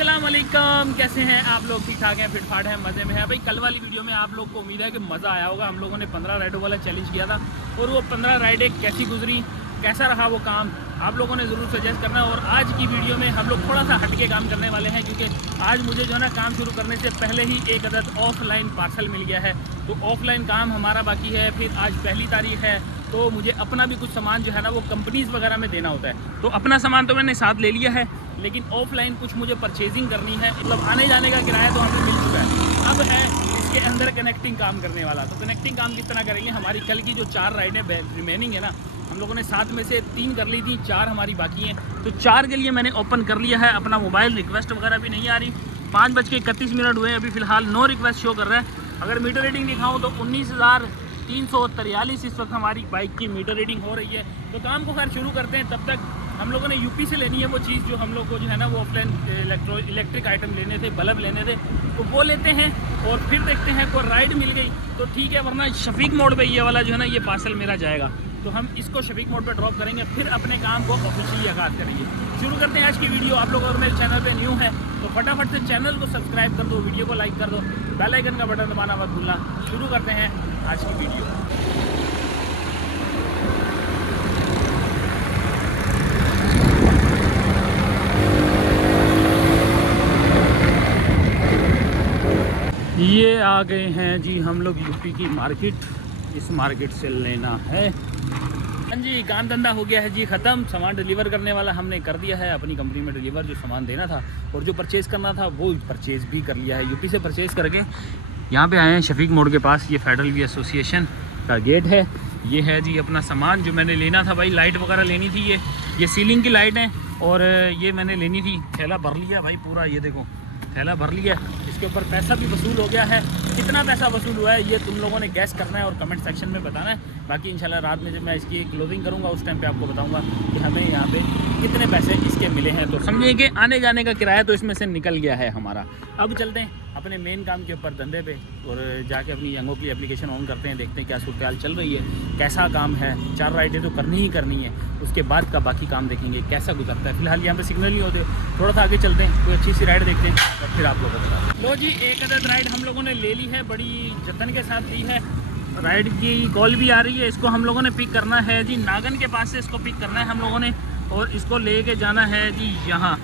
अस्सलाम वालेकुम, कैसे हैं आप लोग? ठीक ठाक हैं, फिट फाट हैं, मज़े में है भाई। कल वाली वीडियो में आप लोग को उम्मीद है कि मज़ा आया होगा। हम लोगों ने 15 राइडों वाला चैलेंज किया था और वो 15 राइडें कैसी गुजरी, कैसा रहा वो काम, आप लोगों ने ज़रूर सजेस्ट करना। और आज की वीडियो में हम लोग थोड़ा सा हटके काम करने वाले हैं, क्योंकि आज मुझे जो है ना काम शुरू करने से पहले ही एक अदद ऑफलाइन पार्सल मिल गया है। तो ऑफलाइन काम हमारा बाकी है। फिर आज पहली तारीख है तो मुझे अपना भी कुछ सामान जो है ना वो कंपनीज़ वगैरह में देना होता है। तो अपना सामान तो मैंने साथ ले लिया है, लेकिन ऑफलाइन कुछ मुझे परचेजिंग करनी है। मतलब आने जाने का किराया तो हमें मिल चुका है, अब है इसके अंदर कनेक्टिंग काम करने वाला। तो कनेक्टिंग काम किस तरह करेंगे? हमारी कल की जो 4 राइडें रिमेनिंग है ना, हम लोगों ने 7 में से 3 कर ली थी, 4 हमारी बाकी हैं। तो 4 के लिए मैंने ओपन कर लिया है अपना मोबाइल। रिक्वेस्ट वगैरह भी नहीं आ रही। 5:31 हुए, अभी फ़िलहाल नो रिक्वेस्ट शो कर रहा है। अगर मीटर रीडिंग दिखाऊँ तो 19,343 इस वक्त हमारी बाइक की मीटर रीडिंग हो रही है। तो काम को खैर शुरू करते हैं। तब तक हम लोगों ने यूपी से लेनी है वो चीज़ जो हम लोग को जो है ना वो ऑफलाइन इलेक्ट्रिक आइटम लेने थे, बल्ब लेने थे, तो वो लेते हैं और फिर देखते हैं कोई राइड मिल गई तो ठीक है, वरना शफीक मोड पे ये वाला जो है ना ये पार्सल मेरा जाएगा। तो हम इसको शफीक मोड पे ड्रॉप करेंगे, फिर अपने काम को ऑफिशियली आगाज़ करेंगे। शुरू करते हैं आज की वीडियो। आप लोग अगर मेरे चैनल पे न्यू है तो फटाफट से चैनल को सब्सक्राइब कर दो, वीडियो को लाइक कर दो, बेल आइकन का बटन दबाना मत भूलना। शुरू करते हैं आज की वीडियो। ये आ गए हैं जी हम लोग यूपी की मार्केट। इस मार्केट से लेना है। हाँ जी, काम धंधा हो गया है जी ख़त्म। सामान डिलीवर करने वाला हमने कर दिया है अपनी कंपनी में डिलीवर। जो सामान देना था और जो परचेज़ करना था वो परचेज़ भी कर लिया है। यूपी से परचेज़ करके यहाँ पे आए हैं शफीक मोड़ के पास। ये फेडरल वी एसोसिएशन का गेट है। ये है जी अपना सामान जो मैंने लेना था भाई। लाइट वगैरह लेनी थी, ये सीलिंग की लाइट है और ये मैंने लेनी थी। थैला भर लिया भाई पूरा, ये देखो थैला भर लिया। इसके ऊपर पैसा भी वसूल हो गया है। कितना पैसा वसूल हुआ है ये तुम लोगों ने गैस करना है और कमेंट सेक्शन में बताना है। बाकी इंशाल्लाह रात में जब मैं इसकी क्लोजिंग करूंगा उस टाइम पे आपको बताऊंगा कि हमें यहाँ पे कितने पैसे इसके मिले हैं। तो समझिए कि आने जाने का किराया तो इसमें से निकल गया है हमारा। अब चलते हैं अपने मेन काम के ऊपर, धंधे पे, और जाके अपनी यंगो की एप्लीकेशन ऑन करते हैं। देखते हैं क्या सूरत हाल चल रही है, कैसा काम है। 4 राइडें तो करनी ही करनी है, उसके बाद का बाकी काम देखेंगे कैसा गुजरता है। फिलहाल यहाँ पे सिग्नल नहीं होते, थोड़ा सा आगे चलते हैं, कोई अच्छी सी राइड देखते हैं और फिर आप लोगों को बताते हैं। लो जी, एक अदद राइड हम लोगों ने ले ली है, बड़ी जतन के साथ ली है। राइड की कॉल भी आ रही है। इसको हम लोगों ने पिक करना है जी नागन के पास से। इसको पिक करना है हम लोगों ने और इसको लेके जाना है जी यहाँ,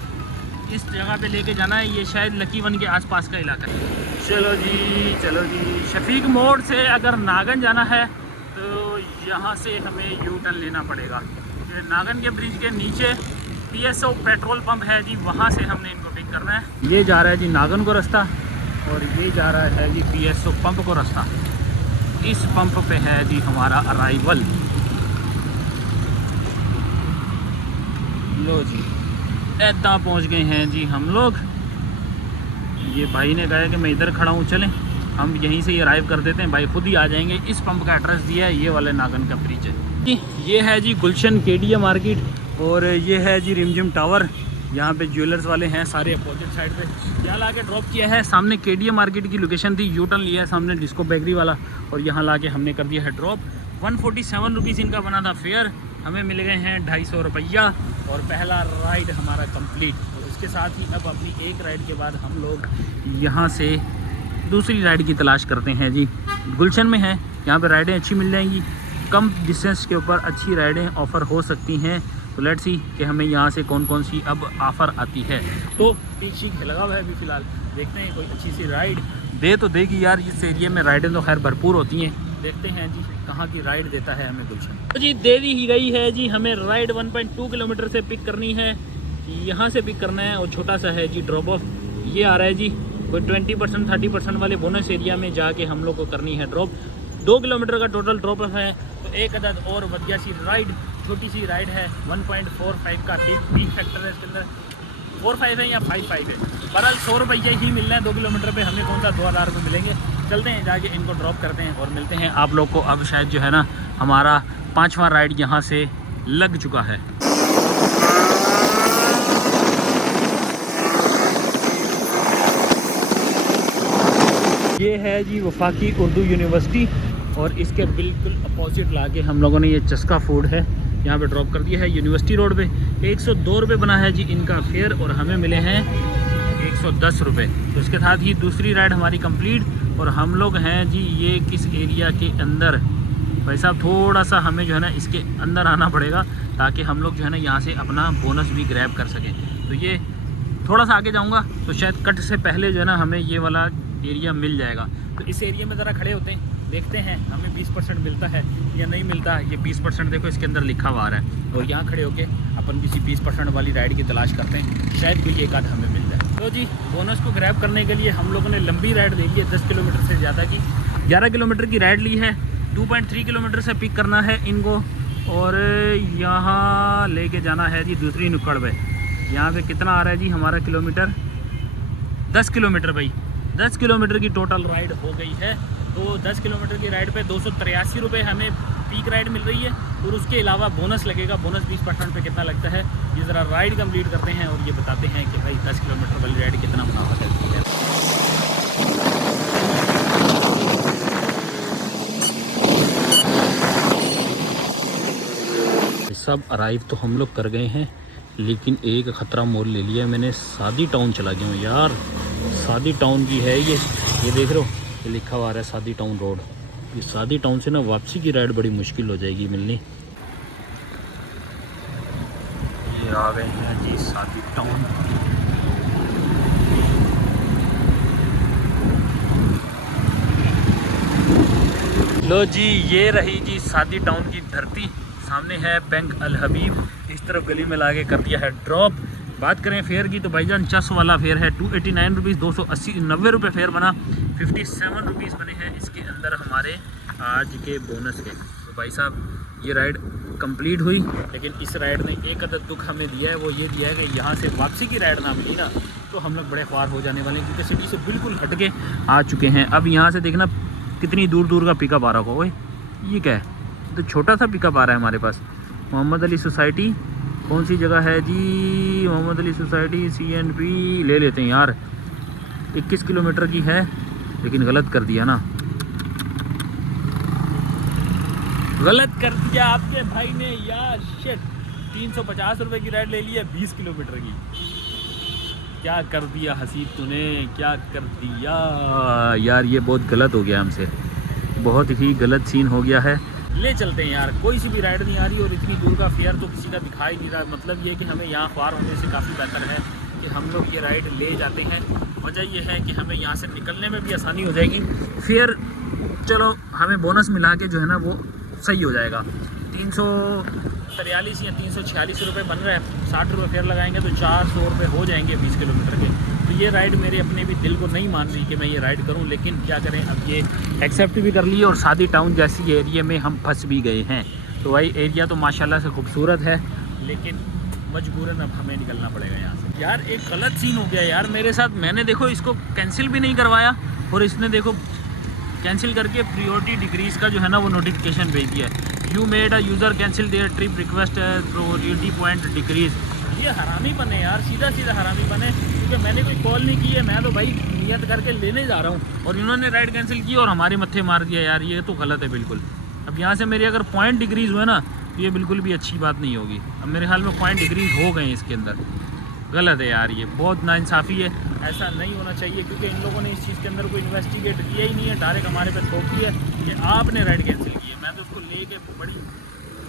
इस जगह पे लेके जाना है। ये शायद लकी वन के आसपास का इलाका है। चलो जी शफीक मोड़ से अगर नागन जाना है तो यहाँ से हमें यू टर्न लेना पड़ेगा। ये नागन के ब्रिज के नीचे PSO पेट्रोल पंप है जी, वहाँ से हमने इनको पिक करना है। ये जा रहा है जी नागन को रास्ता और ये जा रहा है जी PSO पंप को रास्ता। इस पंप पे है जी हमारा अराइवल। लो जी, ऐदा पहुंच गए हैं जी हम लोग। ये भाई ने कहा कि मैं इधर खड़ा हूँ, चलें हम यहीं से ही अराइव कर देते हैं। भाई खुद ही आ जाएंगे। इस पंप का एड्रेस दिया है, ये वाले नागन का ब्रिज है। ये है जी गुलशन केडिया मार्केट और ये है जी रिमझिम टावर। यहाँ पे ज्वेलर्स वाले हैं सारे अपोजिट साइड पे। यहाँ ला के ड्रॉप किया है। सामने केडिया मार्केट की लोकेशन थी, यू टर्न लिया है सामने डिस्को बेकरी वाला और यहाँ ला के हमने कर दिया है ड्रॉप। 147 रुपीज़ इनका बना था फेयर। हमें मिल गए हैं 250 रुपया और पहला राइड हमारा कंप्लीट। और इसके साथ ही अब अपनी एक राइड के बाद हम लोग यहाँ से दूसरी राइड की तलाश करते हैं जी। गुलशन में है, यहाँ पे राइडें अच्छी मिल जाएंगी, कम डिस्टेंस के ऊपर अच्छी राइडें ऑफ़र हो सकती हैं। तो लेट्स सी कि हमें यहाँ से कौन कौन सी अब ऑफ़र आती है। तो पीछे लगा हुआ है अभी फ़िलहाल, देखते हैं कोई अच्छी सी राइड दे तो देगी यार। इस एरिया में राइडें तो खैर भरपूर होती हैं। देखते हैं जी कहाँ की राइड देता है हमें गुलशन। तो जी दे दी ही गई है जी हमें राइड। 1.2 किलोमीटर से पिक करनी है, यहाँ से पिक करना है और छोटा सा है जी ड्रॉप ऑफ। ये आ रहा है जी कोई 20% 30% वाले बोनस एरिया में जाके हम लोग को करनी है ड्रॉप। 2 किलोमीटर का टोटल ड्रॉप ऑफ है। तो एक अदद और बढ़िया सी राइड, छोटी सी राइड है। 1.45 का पीक फैक्टर है इसके अंदर। 45 है या 55 है, बहरहाल 100 रुपये ही मिल रहा है 2 किलोमीटर पे। हमें कौन सा 2000 रुपये मिलेंगे। चलते हैं जाके इनको ड्रॉप करते हैं और मिलते हैं आप लोग को। अब शायद जो है ना हमारा 5वां राइड यहाँ से लग चुका है। ये है जी वफाकी उर्दू यूनिवर्सिटी और इसके बिल्कुल अपोजिट लाके हम लोगों ने ये चस्का फूड है यहाँ पे ड्रॉप कर दिया है यूनिवर्सिटी रोड पे। 102 रुपये बना है जी इनका फेयर और हमें मिले हैं 110 रुपये। तो इसके साथ ही दूसरी राइड हमारी कंप्लीट। और हम लोग हैं जी ये किस एरिया के अंदर, भाई साहब थोड़ा सा हमें जो है ना इसके अंदर आना पड़ेगा ताकि हम लोग जो है ना यहाँ से अपना बोनस भी ग्रैब कर सकें। तो ये थोड़ा सा आगे जाऊँगा तो शायद कट से पहले जो है ना हमें ये वाला एरिया मिल जाएगा। तो इस एरिया में ज़रा खड़े होते हैं, देखते हैं हमें 20% मिलता है या नहीं मिलता। ये 20% देखो इसके अंदर लिखा हुआ आ रहा है। और यहाँ खड़े होके अपन किसी 20% वाली राइड की तलाश करते हैं, शायद कोई एक आध हमें मिल जाए। तो जी बोनस को ग्रैब करने के लिए हम लोगों ने लंबी राइड ले ली है, 10 किलोमीटर से ज़्यादा की, 11 किलोमीटर की राइड ली है। 2.3 किलोमीटर से पिक करना है इनको और यहाँ लेके जाना है जी दूसरी नुक्कड़ पे। यहाँ पे कितना आ रहा है जी हमारा किलोमीटर, 10 किलोमीटर भाई, 10 किलोमीटर की टोटल राइड हो गई है। तो 10 किलोमीटर की राइड पे 283 रुपये हमें पीक राइड मिल रही है और उसके अलावा बोनस लगेगा। बोनस 20% पे कितना लगता है ये ज़रा राइड कंप्लीट करते हैं और ये बताते हैं कि भाई 10 किलोमीटर वाली राइड कितना मुनाफा करती है। सब अराइव तो हम लोग कर गए हैं, लेकिन एक ख़तरा मोल ले लिया मैंने। सादी टाउन चला गया हूँ यार, सादी टाउन की है ये देख रहे हो, ये लिखा हुआ है सादी टाउन रोड। ये सादी टाउन से ना वापसी की राइड बड़ी मुश्किल हो जाएगी मिलनी। ये आ गए हैं जी सादी टाउन। लो जी ये रही जी सादी टाउन की धरती, सामने है बैंक अल हबीब। इस तरफ गली में लाके कर दिया है ड्रॉप। बात करें फेयर की तो भाईजान चस वाला फेयर है 289 रुपीज़, 290 रुपये फेयर बना, 57 रुपीज़ बने हैं इसके अंदर हमारे आज के बोनस के। तो भाई साहब ये राइड कंप्लीट हुई, लेकिन इस राइड ने एक अदद दुख हमें दिया है, वो ये दिया है कि यहाँ से वापसी की राइड ना मिली ना तो हम लोग बड़े ख्वार हो जाने वाले हैं, क्योंकि सिटी से बिल्कुल हट के आ चुके हैं। अब यहाँ से देखना कितनी दूर दूर का पिकअप आ रहा होगा। ये क्या है, तो छोटा सा पिकअप आ रहा है हमारे पास। मोहम्मद अली सोसाइटी कौन सी जगह है जी, मोहम्मद अली सोसाइटी CNP ले लेते हैं यार। 21 किलोमीटर की है, लेकिन गलत कर दिया ना, गलत कर दिया आपके भाई ने यार, शिट। 350 रुपये की राइड ले ली है 20 किलोमीटर की। क्या कर दिया हसीब तूने, क्या कर दिया यार, ये बहुत गलत हो गया हमसे, बहुत ही गलत सीन हो गया है। ले चलते हैं यार, कोई सी भी राइड नहीं आ रही और इतनी दूर का फेयर तो किसी का दिखाई नहीं रहा। मतलब ये कि हमें यहाँ पार होने से काफ़ी बेहतर है कि हम लोग ये राइड ले जाते हैं। वजह ये है कि हमें यहाँ से निकलने में भी आसानी हो जाएगी, फिर चलो हमें बोनस मिला के जो है ना वो सही हो जाएगा। 343 या 346 रुपये बन रहे हैं, 60 रुपये फेयर लगाएंगे तो 400 रुपये हो जाएंगे 20 किलोमीटर के। तो ये राइड मेरे अपने भी दिल को नहीं मान रही कि मैं ये राइड करूं, लेकिन क्या करें, अब ये एक्सेप्ट भी कर लिए और सादी टाउन जैसी एरिया में हम फंस भी गए हैं। तो भाई एरिया तो माशाल्लाह से खूबसूरत है, लेकिन मजबूरन अब हमें निकलना पड़ेगा यहाँ से। यार एक गलत सीन हो गया यार मेरे साथ, मैंने देखो इसको कैंसिल भी नहीं करवाया और इसने देखो कैंसिल करके प्रायोरिटी डिक्रीज़ का जो है ना वो नोटिफिकेशन भेज दिया है। You made a user cancel their trip request priority point decrease. ये हरामी बने यार, सीधा सीधा हरामी बने, क्योंकि मैंने कोई कॉल नहीं की है, मैं तो भाई नियत करके लेने जा रहा हूँ और इन्होंने राइड कैंसिल की और हमारे मत्थे मार दिया यार। ये तो गलत है बिल्कुल। अब यहाँ से मेरी अगर पॉइंट डिक्रीज़ हुए ना तो ये बिल्कुल भी अच्छी बात नहीं होगी। अब मेरे ख्याल में पॉइंट डिक्रीज़ हो गए हैं इसके अंदर, गलत है यार, ये बहुत नाइंसाफ़ी है, ऐसा नहीं होना चाहिए। क्योंकि इन लोगों ने इस चीज़ के अंदर कोई इन्वेस्टिगेट किया ही नहीं है, डायरेक्ट हमारे पे थोप दिया कि आपने राइड कैंसिल की है। मैं तो उसको लेके बड़ी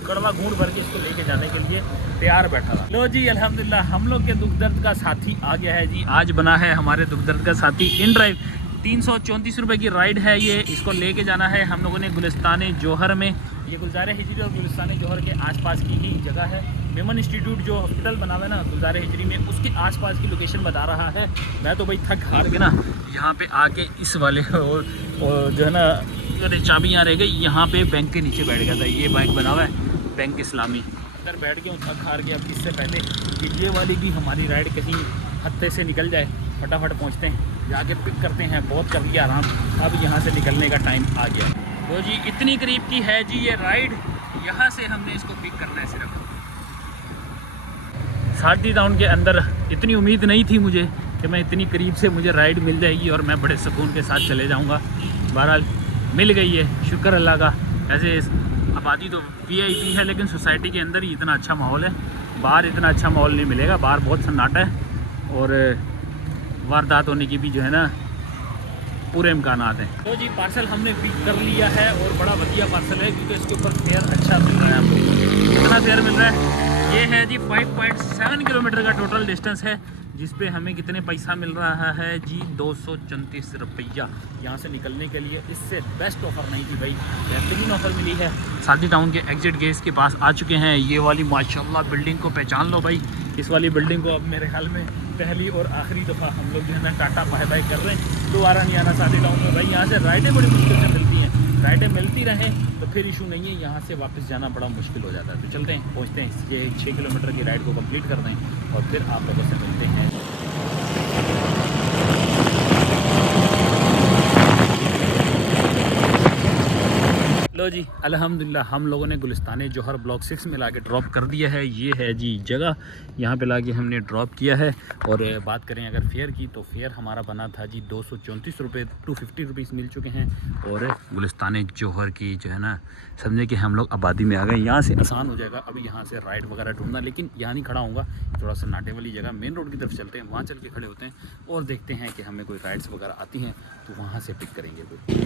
कड़वा घूंट भर के इसको लेके जाने के लिए तैयार बैठा था। लो जी अल्हम्दुलिल्लाह हम लोग के दुख दर्द का साथी आ गया है जी। आज बना है हमारे दुख दर्द का साथी इन ड्राइव। 334 रुपये की राइड है ये, इसको लेके जाना है हम लोगों ने गुलिस्तान जौहर में। ये गुलजार हिजरी और गुलिस्तान जौहर के आसपास की ही जगह है। मेमन इंस्टीट्यूट जो हॉस्पिटल बना हुआ है ना गुलजार हिजरी में, उसके आसपास की लोकेशन बता रहा है। मैं तो भाई थक हार के ना यहाँ पे आके इस वाले और जो है ना अरे चाबियाँ रह गई, यहाँ पे बैंक के नीचे बैठ गया था। ये बैंक बना हुआ है बैंक इस्लामी, अंदर बैठ के थक हार के। अब इससे पहले कि ये वाली भी हमारी राइड कहीं हत्ते से निकल जाए, फटाफट पहुँचते हैं, जाके पिक करते हैं। बहुत कर लिया आराम, अब यहाँ से निकलने का टाइम आ गया। तो जी इतनी करीब की है जी ये राइड, यहाँ से हमने इसको पिक करना है सिर्फ। सादी टाउन के अंदर इतनी उम्मीद नहीं थी मुझे कि मैं इतनी करीब से मुझे राइड मिल जाएगी और मैं बड़े सुकून के साथ चले जाऊँगा। बहरहाल मिल गई है, शुक्र अल्लाह का। ऐसे आबादी तो VIP है, लेकिन सोसाइटी के अंदर ही इतना अच्छा माहौल है, बाहर इतना अच्छा माहौल नहीं मिलेगा। बाहर बहुत सन्नाटा है और वारदात होने की भी जो है ना पूरे इम्कान हैं। तो जी पार्सल हमने पिक कर लिया है और बड़ा बढ़िया पार्सल है क्योंकि इसके ऊपर फेयर अच्छा मिल रहा है आपको। कितना फेयर मिल रहा है? ये है जी 5.7 किलोमीटर का टोटल डिस्टेंस है, जिस पे हमें कितने पैसा मिल रहा है जी 234 रुपया यहाँ से निकलने के लिए। इससे बेस्ट ऑफ़र नहीं थी भाई, बेहतरीन ऑफ़र मिली है। सादी टाउन के एग्जिट गेट के पास आ चुके हैं। ये वाली माशाल्लाह बिल्डिंग को पहचान लो भाई। इस वाली बिल्डिंग को अब मेरे ख्याल में पहली और आखिरी दफ़ा हम लोग जो है ना टाटा बाय बाय कर रहे हैं। दोबारा नहीं आना सादी टाउन में भाई। यहाँ से राइडें बड़ी मुश्किल से मिलती हैं, राइडें मिलती रहें तो फिर इशू नहीं है, यहाँ से वापस जाना बड़ा मुश्किल हो जाता है। तो चलते हैं, पहुँचते हैं, ये 6 किलोमीटर की राइड को कंप्लीट कर दें और फिर आप लोगों से मिलते हैं। लो जी अल्हम्दुलिल्लाह हम लोगों ने गुलिस्तान जौहर ब्लॉक 6 में लाके ड्रॉप कर दिया है। ये है जी जगह, यहाँ पे लाके हमने ड्रॉप किया है। और बात करें अगर फेयर की तो फेयर हमारा बना था जी 234 रुपये, 250 रुपीज़ मिल चुके हैं। और गुलिस्तान जौहर की जो है ना समझे कि हम लोग आबादी में आ गए। यहाँ से आसान हो जाएगा अब यहाँ से राइड वगैरह ढूंढना, लेकिन यहाँ नहीं खड़ा होऊंगा, थोड़ा सा नाटे वाली जगह मेन रोड की तरफ चलते हैं, वहाँ चल के खड़े होते हैं और देखते हैं कि हमें कोई राइड्स वगैरह आती हैं तो वहाँ से पिक करेंगे।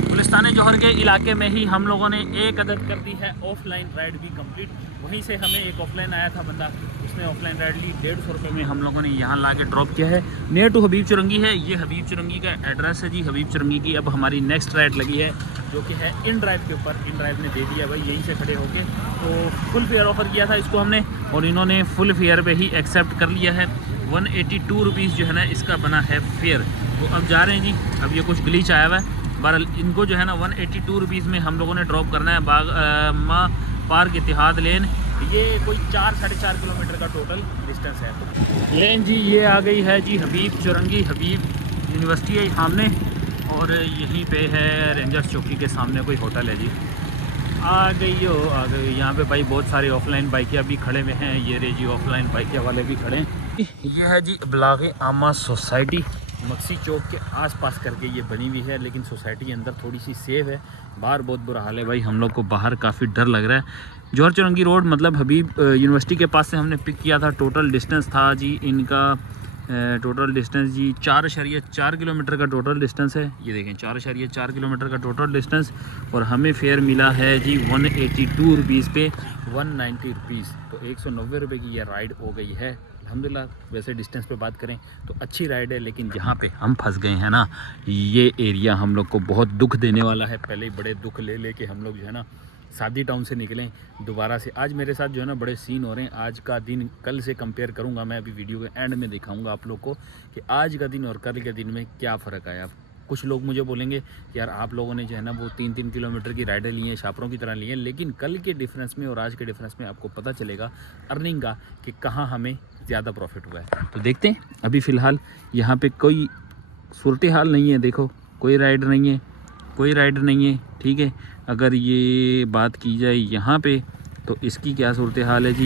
गुलिस्तान जौहर के इलाके में ही हम लोगों ने एक अदद कर दी है ऑफलाइन राइड भी कंप्लीट। वहीं से हमें एक ऑफलाइन आया था बंदा, उसने ऑफलाइन राइड ली 150 रुपये में। हम लोगों ने यहाँ ला के ड्रॉप किया है। नियर टू हबीब चुरंगी है, ये हबीब चुरंगी का एड्रेस है जी। हबीब चुरंगी की अब हमारी नेक्स्ट राइड लगी है जो कि है इन ड्राइव के ऊपर। इन ड्राइव ने दे दिया भाई यहीं से खड़े होके, तो फुल फेयर ऑफ़र किया था इसको हमने और इन्होंने फुल फेयर पे ही एक्सेप्ट कर लिया है। 182 रुपीज़ जो है ना इसका बना है फेयर। तो अब जा रहे हैं जी, अब ये कुछ ग्लिच आया हुआ है। बहरहाल इनको जो है ना 182 रुपीज़ में हम लोगों ने ड्रॉप करना है बाग माँ पार्क इतिहाद लेन। ये कोई 4-4.5 किलोमीटर का टोटल डिस्टेंस है। लेन जी ये आ गई है जी हबीब चुरंगी, हबीब यूनिवर्सिटी है सामने और यहीं पे है रेंजर्स चौकी के सामने कोई होटल है जी। आ गई हो, आ गई। यहाँ पे भाई बहुत सारे ऑफलाइन बाइकियाँ भी खड़े हुए हैं। ये रे जी ऑफलाइन बाइकिया वाले भी खड़े हैं। ये है जी ब्लाग आमा सोसाइटी, मक्सी चौक के आसपास करके ये बनी हुई है, लेकिन सोसाइटी अंदर थोड़ी सी सेफ है, बाहर बहुत बुरा हाल है भाई। हम लोग को बाहर काफ़ी डर लग रहा है। जौहर चुरंगी रोड मतलब हबीब यूनिवर्सिटी के पास से हमने पिक किया था। टोटल डिस्टेंस था जी इनका टोटल डिस्टेंस जी 4.4 किलोमीटर का टोटल डिस्टेंस है। ये देखें 4.4 किलोमीटर का टोटल डिस्टेंस और हमें फेयर मिला है जी 182 रुपीज़ पे 190 रुपीज़। तो 190 रुपये की ये राइड हो गई है अल्हम्दुलिल्लाह। वैसे डिस्टेंस पे बात करें तो अच्छी राइड है, लेकिन जहाँ पे हम फंस गए हैं ना ये एरिया हम लोग को बहुत दुख देने वाला है। पहले ही बड़े दुख ले लेके हम लोग जो है ना सादी टाउन से निकलें दोबारा से। आज मेरे साथ जो है ना बड़े सीन हो रहे हैं। आज का दिन कल से कंपेयर करूंगा मैं, अभी वीडियो के एंड में दिखाऊंगा आप लोग को कि आज का दिन और कल के दिन में क्या फ़र्क आया। कुछ लोग मुझे बोलेंगे कि यार आप लोगों ने जो है ना वो 3-3 किलोमीटर की राइडें ली हैं, छापरों की तरह ली हैं, लेकिन कल के डिफरेंस में और आज के डिफरेंस में आपको पता चलेगा अर्निंग का कि कहाँ हमें ज़्यादा प्रॉफिट हुआ है। तो देखते हैं। अभी फ़िलहाल यहाँ पे कोई सूरत हाल नहीं है, देखो कोई राइड नहीं है, कोई राइड नहीं है, ठीक है। अगर ये बात की जाए यहाँ पे तो इसकी क्या सूरत हाल है जी,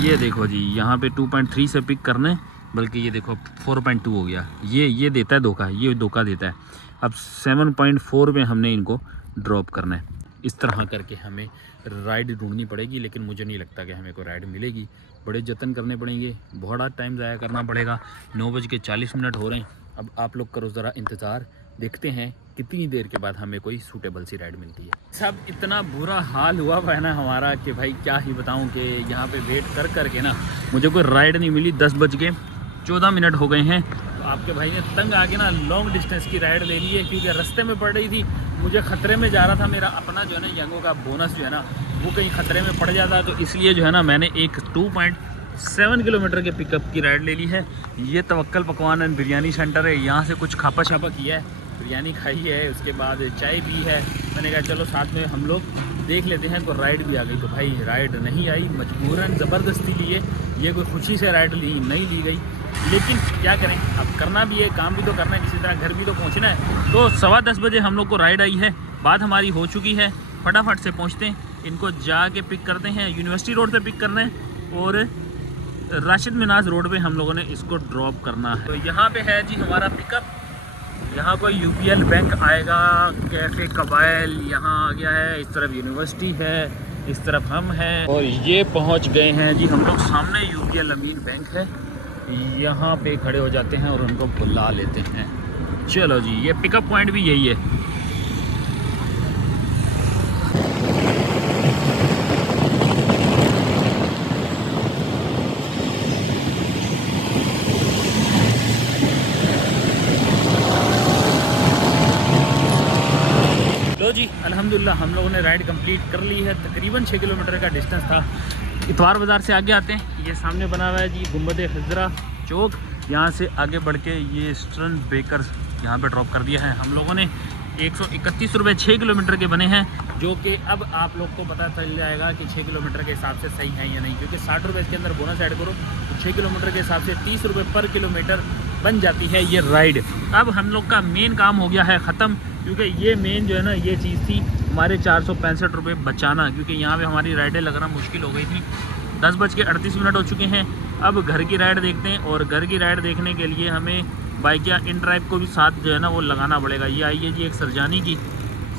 ये देखो जी यहाँ पे 2.3 से पिक करना है, बल्कि ये देखो 4.2 हो गया। ये देता है धोखा, ये धोखा देता है। अब 7.4 में हमने इनको ड्रॉप करना है। इस तरह करके हमें राइड ढूंढनी पड़ेगी, लेकिन मुझे नहीं लगता कि हमें कोई राइड मिलेगी। बड़े जतन करने पड़ेंगे, बड़ा टाइम ज़ाया करना पड़ेगा। 9:40 हो रहे हैं। अब आप लोग करो ज़रा इंतज़ार, देखते हैं कितनी देर के बाद हमें कोई सूटेबल सी राइड मिलती है। सब इतना बुरा हाल हुआ है ना हमारा कि भाई क्या ही बताऊं कि यहाँ पे वेट कर कर के ना मुझे कोई राइड नहीं मिली। 10:14 हो गए हैं। तो आपके भाई ने तंग आके ना लॉन्ग डिस्टेंस की राइड ले ली है, क्योंकि रास्ते में पड़ रही थी, मुझे ख़तरे में जा रहा था। मेरा अपना जो है ना यंगों का बोनस जो है ना वो कहीं ख़तरे में पड़ जाता, तो इसलिए जो है ना मैंने एक 2.7 किलोमीटर के पिकअप की राइड ले ली है। ये तवक्कल पकवान एंड बिरयानी सेंटर है, यहाँ से कुछ खापा छापा किया है, बिरयानी खाई है, उसके बाद चाय पी है। मैंने कहा चलो साथ में हम लोग देख लेते हैं। तो राइड भी आ गई, तो भाई राइड नहीं आई, मजबूरन ज़बरदस्ती लिए। ये कोई खुशी से राइड नहीं ली गई, लेकिन क्या करें, अब करना भी है, काम भी तो करना है, किसी तरह घर भी तो पहुंचना है। तो 10:15 बजे हम लोग को राइड आई है, बात हमारी हो चुकी है। फटाफट से पहुंचते हैं, इनको जाके पिक करते हैं। यूनिवर्सिटी रोड पे पिक करना है और राशिद मिनाज रोड पे हम लोगों ने इसको ड्रॉप करना है। तो यहाँ पे है जी हमारा पिकअप। यहाँ कोई यूपीएल बैंक आएगा, कैफ़े कबाइल यहाँ आ गया है, इस तरफ यूनिवर्सिटी है, इस तरफ हम हैं और ये पहुँच गए हैं जी हम लोग। सामने यूपीएल अमीन बैंक है यहाँ पे खड़े हो जाते हैं और उनको बुला लेते हैं। चलो जी, ये पिकअप पॉइंट भी यही है। लो जी, अल्हम्दुलिल्लाह हम लोगों ने राइड कंप्लीट कर ली है। तकरीबन 6 किलोमीटर का डिस्टेंस था। इतवार बाज़ार से आगे आते हैं, ये सामने बना हुआ है जी गुंबद खजरा चौक। यहाँ से आगे बढ़ के ये ईस्टर्न बेकर्स यहाँ पे ड्रॉप कर दिया है हम लोगों ने। 131 रुपये 6 किलोमीटर के बने हैं, जो कि अब आप लोग को पता चल जाएगा कि 6 किलोमीटर के हिसाब से सही है या नहीं, क्योंकि 60 रुपये इसके अंदर बोनस ऐड करो तो 6 किलोमीटर के हिसाब से 30 रुपये पर किलोमीटर बन जाती है ये राइड। अब हम लोग का मेन काम हो गया है ख़त्म, क्योंकि ये मेन जो है ना ये चीज़ थी हमारे 465 रुपये बचाना, क्योंकि यहाँ पे हमारी राइडें लगना मुश्किल हो गई थी। 10:38 हो चुके हैं। अब घर की राइड देखते हैं, और घर की राइड देखने के लिए हमें बाइक या इन ड्राइव को भी साथ जो है ना वो लगाना पड़ेगा। ये आई है जी एक सरजानी की।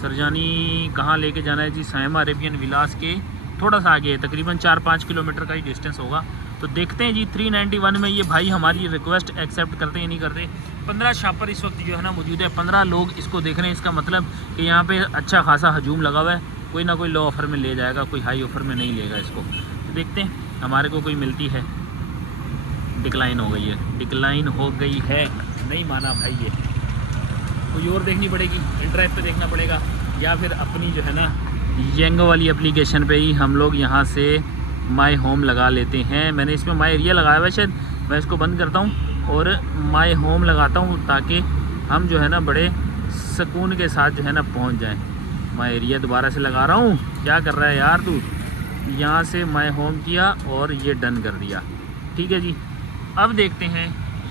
सरजानी कहाँ लेके जाना है जी? सायमा अरेबियन विलास के थोड़ा सा आगे है, तकरीबन 4-5 किलोमीटर का ही डिस्टेंस होगा। तो देखते हैं जी 391 में ये भाई हमारी रिक्वेस्ट एक्सेप्ट करते हैं नहीं करते। 15 शॉपर इस वक्त जो है ना मौजूद है, 15 लोग इसको देख रहे हैं। इसका मतलब कि यहाँ पे अच्छा खासा हजूम लगा हुआ है। कोई ना कोई लो ऑफ़र में ले जाएगा, कोई हाई ऑफ़र में नहीं लेगा इसको। तो देखते हैं हमारे को कोई मिलती है। डिक्लाइन हो गई है, डिक्लाइन हो गई है, नहीं माना भाई। ये कोई और देखनी पड़ेगी, इन ड्राइव पे देखना पड़ेगा, या फिर अपनी जो है ना येंगो वाली एप्लीकेशन पे ही हम लोग यहाँ से माई होम लगा लेते हैं। मैंने इसमें माई एरिया लगाया हुआ है, शायद मैं इसको बंद करता हूँ और माई होम लगाता हूँ, ताकि हम जो है ना बड़े सुकून के साथ जो है ना पहुँच जाएँ। माई एरिया दोबारा से लगा रहा हूँ। क्या कर रहा है यार तू? यहाँ से माई होम किया और ये डन कर दिया। ठीक है जी, अब देखते हैं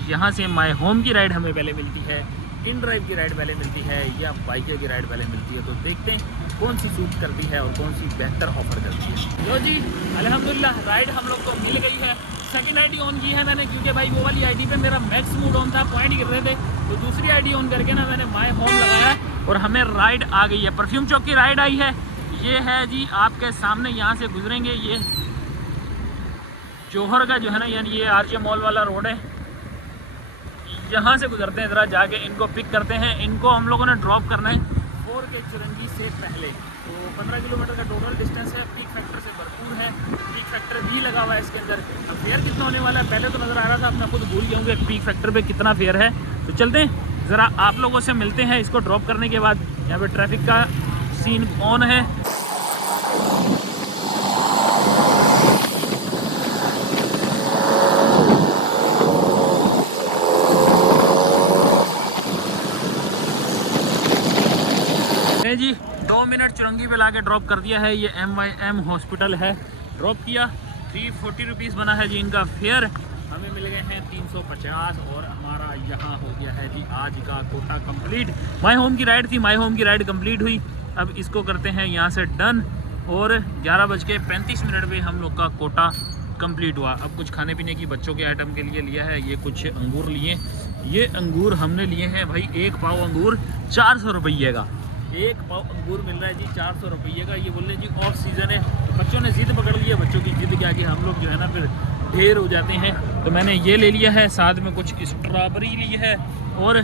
यहाँ से माई होम की राइड हमें पहले मिलती है, इन ड्राइव की राइड पहले मिलती है, या बाइक की राइड पहले मिलती है। तो देखते हैं कौन सी सूट करती है और कौन सी बेहतर ऑफर करती है। लो जी, अल्हम्दुलिल्लाह राइड हम लोग को मिल गई है। सेकंड आईडी ऑन की है मैंने, क्योंकि भाई वो वाली आईडी पे मेरा मैक्स मूड ऑन था, पॉइंट गिर रहे थे। तो दूसरी आईडी ऑन करके ना मैंने माई होम लगाया और हमें राइड आ गई है। परफ्यूम चौक की राइड आई है। ये है जी आपके सामने, यहाँ से गुजरेंगे, ये जौहर का जो है ना यानी ये आरजे मॉल वाला रोड है। यहाँ से गुजरते हैं, ज़रा जाके इनको पिक करते हैं। इनको हम लोगों ने ड्रॉप करना है 4 के चुरंगी से पहले। तो 15 किलोमीटर का टोटल डिस्टेंस है। पीक फैक्टर से भरपूर है, पीक फैक्टर भी लगा हुआ है इसके अंदर। अब फेयर कितना होने वाला है पहले तो नज़र आ रहा था, अब मैं खुद भूल गया हूँ कि पीक फैक्टर पे कितना फेयर है। तो चलते हैं, ज़रा आप लोगों से मिलते हैं इसको ड्रॉप करने के बाद। यहाँ पर ट्रैफिक का सीन ऑन है। जी 2 मिनट चुरंगी पे लाके ड्रॉप कर दिया है। ये MYM हॉस्पिटल है। ड्रॉप किया, 340 रुपीज़ बना है जी इनका फेयर। हमें मिल गए हैं 350 और हमारा यहाँ हो गया है जी आज का कोटा कंप्लीट। माई होम की राइड थी, माई होम की राइड कंप्लीट हुई। अब इसको करते हैं यहाँ से डन, और 11:35 पे हम लोग का कोटा कंप्लीट हुआ। अब कुछ खाने पीने की बच्चों के आइटम के लिए लिया है। ये कुछ अंगूर लिए, ये अंगूर हमने लिए हैं भाई, 1 पाव अंगूर 400 रुपये का। 1 पाव अंगूर मिल रहा है जी 400 रुपये का। ये बोल रहे जी ऑफ सीज़न है। तो बच्चों ने ज़िद पकड़ ली है, बच्चों की ज़िद क्या कि हम लोग जो है ना फिर ढेर हो जाते हैं। तो मैंने ये ले लिया है, साथ में कुछ स्ट्रॉबेरी ली है, और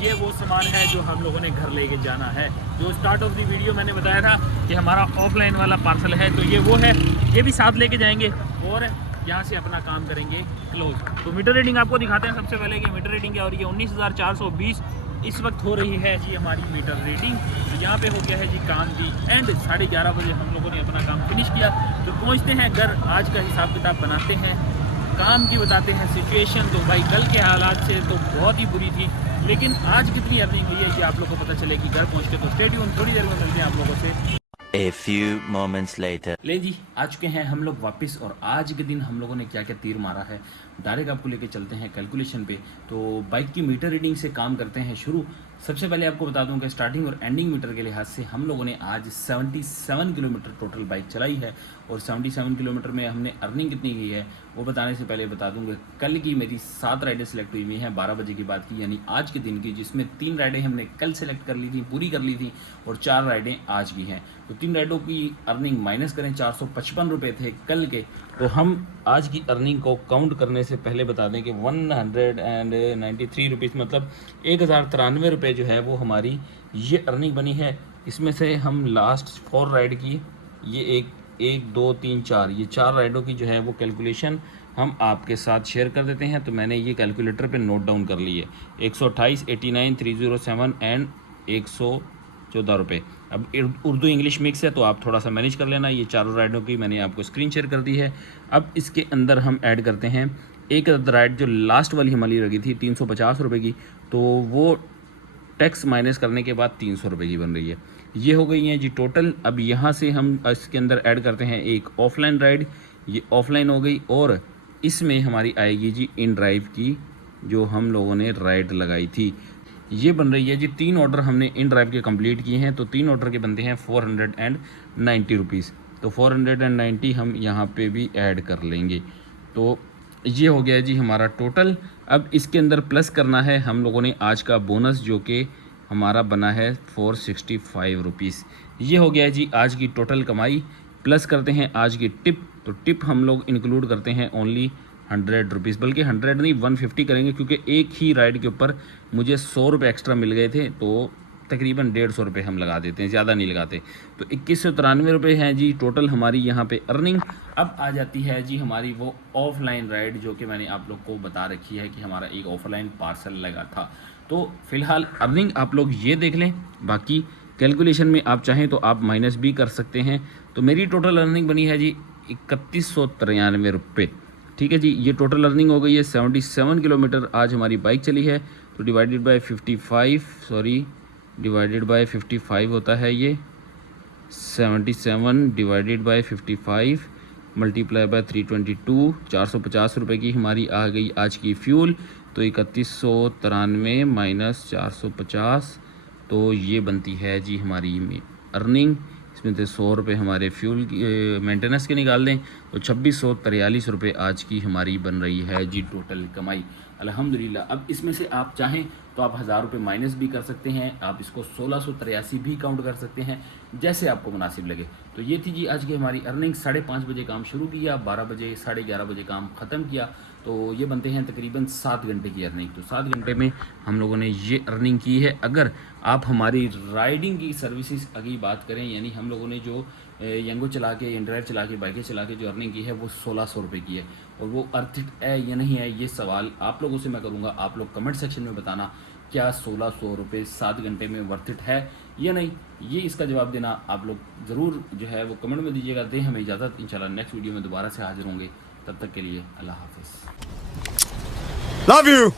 ये वो सामान है जो हम लोगों ने घर लेके जाना है। जो स्टार्ट ऑफ दी वीडियो मैंने बताया था कि हमारा ऑफलाइन वाला पार्सल है, तो ये वो है, ये भी साथ लेके जाएंगे और यहाँ से अपना काम करेंगे क्लोज। तो मीटर रीडिंग आपको दिखाते हैं सबसे पहले कि मीटर रीडिंग क्या हो रही है। 19,420 इस वक्त हो रही है जी हमारी मीटर रीडिंग। तो यहाँ पे हो गया है जी काम दी एंड। 11:30 बजे हम लोगों ने अपना काम फिनिश किया। तो पहुँचते हैं घर, आज का हिसाब किताब बनाते हैं, काम की बताते हैं सिचुएशन। तो भाई कल के हालात से तो बहुत ही बुरी थी, लेकिन आज कितनी अर्निंग हुई है ये आप लोगों को पता चलेगी घर पहुँच के। तो स्टे ट्यून, थोड़ी देर में मिलते हैं आप लोगों से। A few moments later. ले जी, आ चुके हैं हम लोग वापस, और आज के दिन हम लोगों ने क्या क्या तीर मारा है डायरेक्ट आपको लेके चलते हैं कैलकुलेशन पे। तो बाइक की मीटर रीडिंग से काम करते हैं शुरू। सबसे पहले आपको बता दूं कि स्टार्टिंग और एंडिंग मीटर के लिहाज से हम लोगों ने आज 77 किलोमीटर टोटल बाइक चलाई है, और 77 किलोमीटर में हमने अर्निंग कितनी की है वो बताने से पहले बता दूंगा कल की मेरी 7 राइडें सेलेक्ट हुई हैं 12 बजे की बात की, यानी आज के दिन की, जिसमें 3 राइडें हमने कल सेलेक्ट कर ली थी, पूरी कर ली थी, और 4 राइडें आज की हैं। तो 3 राइडों की अर्निंग माइनस करें, 455 रुपये थे कल के, तो हम आज की अर्निंग को काउंट करने से पहले बता दें कि 193 रुपीज़ मतलब 1093 रुपये जो है वो हमारी ये अर्निंग बनी है। इसमें से हम लास्ट 4 राइड की ये एक 2 3 4 ये 4 राइडों की जो है वो कैलकुलेशन हम आपके साथ शेयर कर देते हैं। तो मैंने ये कैलकुलेटर पे नोट डाउन कर ली है 128, 89, 307 एंड 114 रुपये। अब उर्दू इंग्लिश मिक्स है तो आप थोड़ा सा मैनेज कर लेना। ये चारों राइडों की मैंने आपको स्क्रीन शेयर कर दी है। अब इसके अंदर हम ऐड करते हैं एक राइड जो लास्ट वाली हमारी लगी थी 350 रुपये की, तो वो टैक्स माइनस करने के बाद 300 रुपये की बन रही है। ये हो गई है जी टोटल। अब यहाँ से हम इसके अंदर ऐड करते हैं एक ऑफलाइन राइड, ये ऑफलाइन हो गई, और इसमें हमारी आएगी जी इन ड्राइव की जो हम लोगों ने राइड लगाई थी, ये बन रही है जी 3 ऑर्डर हमने इन ड्राइव के कंप्लीट किए हैं। तो 3 ऑर्डर के बनते हैं 490 रुपीज़। तो 490 हम यहाँ पे भी ऐड कर लेंगे। तो ये हो गया जी हमारा टोटल। अब इसके अंदर प्लस करना है हम लोगों ने आज का बोनस जो कि हमारा बना है 465 रुपीज़। ये हो गया जी आज की टोटल कमाई। प्लस करते हैं आज की टिप, तो टिप हम लोग इंक्लूड करते हैं ओनली 100 रुपीज़, बल्कि 100 नहीं 150 करेंगे, क्योंकि एक ही राइड के ऊपर मुझे 100 रुपये एक्स्ट्रा मिल गए थे, तो तकरीबन 150 रुपये हम लगा देते हैं, ज़्यादा नहीं लगाते। तो 2193 रुपये हैं जी टोटल हमारी यहाँ पे अर्निंग। अब आ जाती है जी हमारी वो ऑफलाइन राइड जो कि मैंने आप लोग को बता रखी है कि हमारा एक ऑफलाइन पार्सल लगा था। तो फ़िलहाल अर्निंग आप लोग ये देख लें, बाकी कैलकुलेशन में आप चाहें तो आप माइनस भी कर सकते हैं। तो मेरी टोटल अर्निंग बनी है जी 3193 रुपये। ठीक है जी, ये टोटल अर्निंग हो गई है। 77 किलोमीटर आज हमारी बाइक चली है, तो डिवाइडेड बाय 55 होता है ये 77 डिवाइडेड बाय 55 मल्टीप्लाई बाय 322, 450 रुपये की हमारी आ गई आज की फ्यूल। तो 3193 माइनस 450, तो ये बनती है जी हमारी अर्निंग। इसमें से 100 रुपये हमारे फ्यूल मेंटेनेंस के निकाल दें, तो 2643 रुपये आज की हमारी बन रही है जी टोटल कमाई अल्हम्दुलिल्लाह। अब इसमें से आप चाहें तो आप 1000 रुपये माइनस भी कर सकते हैं, आप इसको 1683 भी काउंट कर सकते हैं, जैसे आपको मुनासिब लगे। तो ये थी जी आज की हमारी अर्निंग। 5:30 बजे काम शुरू किया, 12 बजे 11:30 बजे काम ख़त्म किया, तो ये बनते हैं तकरीबन 7 घंटे की अर्निंग। तो 7 घंटे में हम लोगों ने ये अर्निंग की है। अगर आप हमारी राइडिंग की सर्विसेज की बात करें, यानी हम लोगों ने जो यंगो चला के इनड्राइव चला के बाइकें चला के जो अर्निंग की है वो 1600 रुपये की है। और वो अर्थिक है या नहीं है, ये सवाल आप लोगों से मैं करूँगा। आप लोग कमेंट सेक्शन में बताना क्या 1600 रुपये 7 घंटे में वर्थ इट है या नहीं, ये इसका जवाब देना आप लोग ज़रूर जो है वो कमेंट में दीजिएगा। दें हमें इजाज़त, इंशाल्लाह नेक्स्ट वीडियो में दोबारा से हाजिर होंगे। तब तक के लिए अल्लाह हाफिज़। Love you.